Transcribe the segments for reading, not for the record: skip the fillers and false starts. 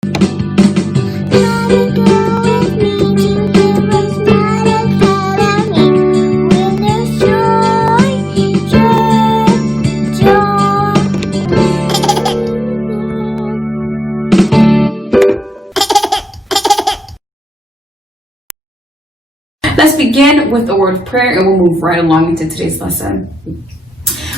Let's begin with a word of prayer and we'll move right along into today's lesson.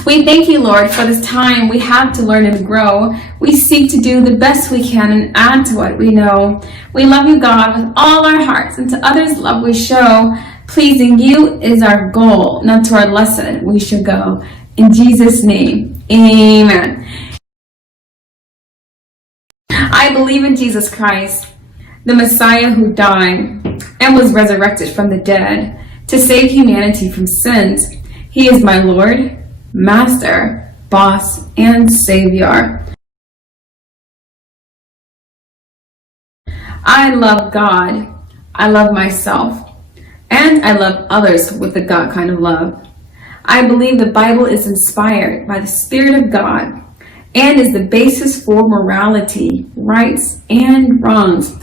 We thank you, Lord, for this time we have to learn and grow. We seek to do the best we can and add to what we know. We love you, God, with all our hearts, and to others love we show. Pleasing you is our goal, not to our lesson we should go. In Jesus' name, amen. I believe in Jesus Christ, the Messiah who died and was resurrected from the dead to save humanity from sins. He is my Lord, Master, Boss, and Savior. I love God, I love myself, and I love others with the God kind of love. I believe the Bible is inspired by the Spirit of God and is the basis for morality, rights, and wrongs.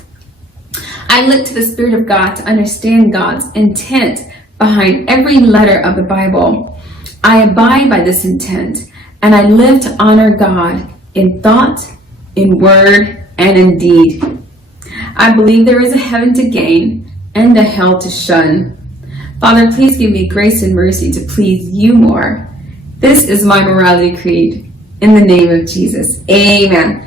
I look to the Spirit of God to understand God's intent behind every letter of the Bible. I abide by this intent, and I live to honor God in thought, in word, and in deed. I believe there is a heaven to gain and a hell to shun. Father, please give me grace and mercy to please you more. This is my morality creed. In the name of Jesus, amen.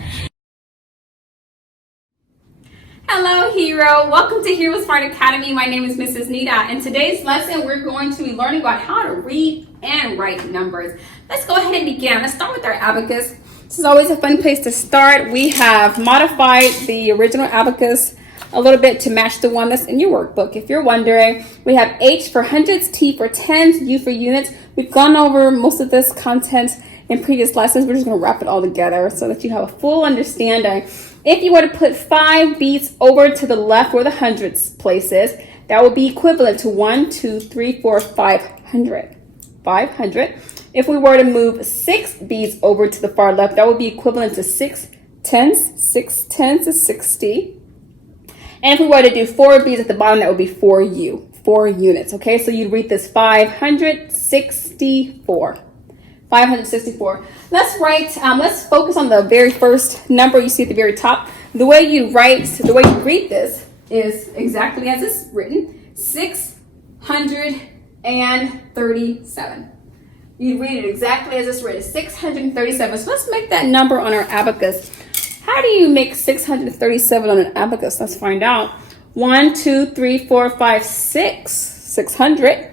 Hello, Hero. Welcome to HeroesMart Academy. My name is Mrs. Nita. In today's lesson, we're going to be learning about how to read and write numbers. Let's go ahead and begin. Let's start with our abacus. This is always a fun place to start. We have modified the original abacus a little bit to match the one that's in your workbook. If you're wondering, we have H for hundreds, T for tens, U for units. We've gone over most of this content in previous lessons. We're just going to wrap it all together so that you have a full understanding. If you were to put 5 beats over to the left where the hundreds place is, that would be equivalent to 1, 2, 3, 4, 500. 500. If we were to move 6 beats over to the far left, that would be equivalent to 6 tens. 6 tens is 60. And if we were to do 4 beats at the bottom, that would be 4 units. Okay, so you'd read this 564. 564. Let's focus on the very first number you see at the very top. The way you read this is exactly as it's written, 637. You read it exactly as it's written, 637. So let's make that number on our abacus. How do you make 637 on an abacus? Let's find out. 1, 2, 3, 4, 5, 6. 600.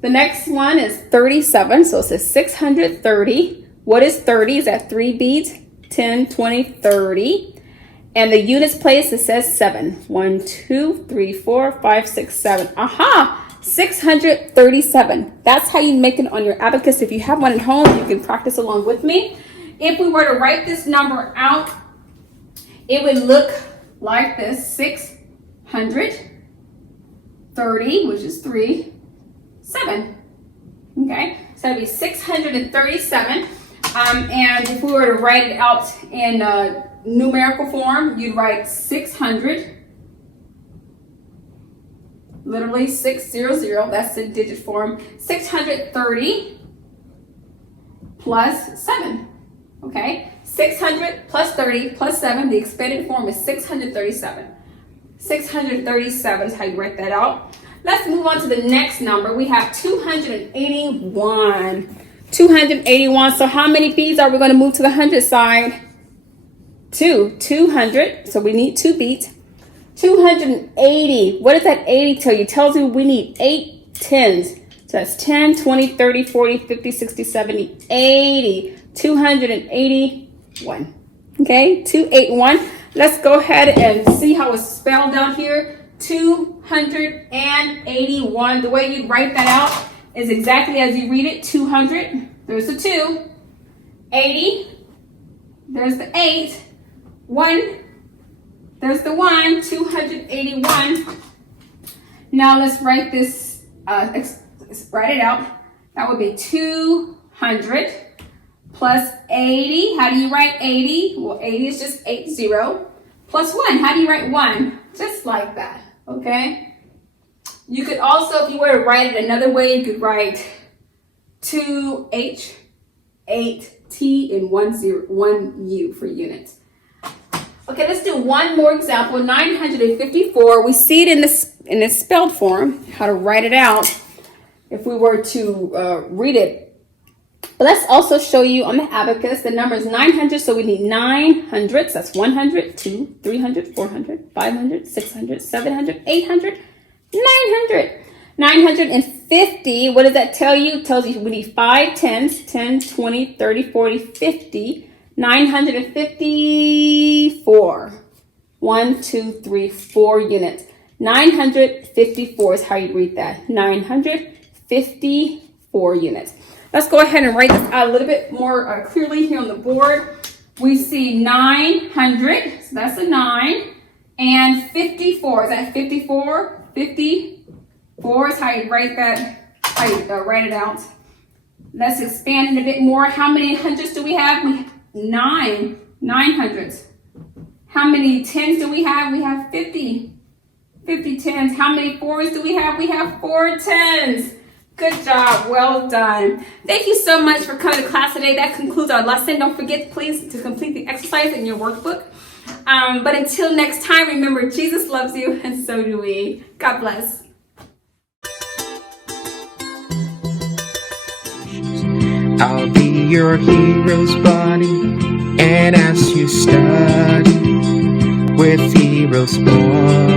The next one is 37, so it says 630. What is 30? Is that 3 beats? 10, 20, 30. And the units place, it says 7. 1, 2, 3, 4, 5, 6, 7. Aha! 637. That's how you make it on your abacus. If you have one at home, you can practice along with me. If we were to write this number out, it would look like this. 630, which is 3, 7. Okay, so that'd be 637. And if we were to write it out in numerical form, you'd write 600, literally 600. That's the digit form. 630 plus 7. Okay, 600 plus 30 plus 7. The expanded form is 637. 637 is how you write that out. Let's move on to the next number. We have 281. 281. So how many beats are we going to move to the 100 side? 2. 200. So we need 2 beats. 280. What does that 80 tell you? It tells you we need 8 tens. So that's 10, 20, 30, 40, 50, 60, 70, 80. 281. Okay, 281. Let's go ahead and see how it's spelled out here. 281. The way you write that out is exactly as you read it. 200. There's the 2. 80. There's the 8. 1. There's the 1. 281. Now let's write this. Let's write it out. That would be 200 plus 80. How do you write 80? Well, 80 is just 80. plus 1. How do you write 1? Just like that, okay? You could also, if you were to write it another way, you could write 2H, 8T, and 1U for units. Okay, let's do one more example. 954. We see it in this spelled form, how to write it out if we were to read it. But let's also show you on the abacus, the number is 900, so we need 9 hundredths. That's 100, 2, 300, 400, 500, 600, 700, 800, 900. 950, what does that tell you? It tells you we need 5 tens, 10, 20, 30, 40, 50. 954. 1, 2, 3, 4 units. 954 is how you read that. 954 units. Let's go ahead and write this out a little bit more clearly here on the board. We see 900, so that's a 9, and 54. Is that 54? 54 is how you write that, how you write it out. Let's expand it a bit more. How many hundreds do we have? We have 9 hundredths. How many tens do we have? We have 50 tens. How many fours do we have? We have 4 tens. Good job. Well done. Thank you so much for coming to class today. That concludes our lesson. Don't forget, please, to complete the exercise in your workbook. But until next time, remember, Jesus loves you, and so do we. God bless. I'll be your hero's buddy, and as you study with HeroesMart.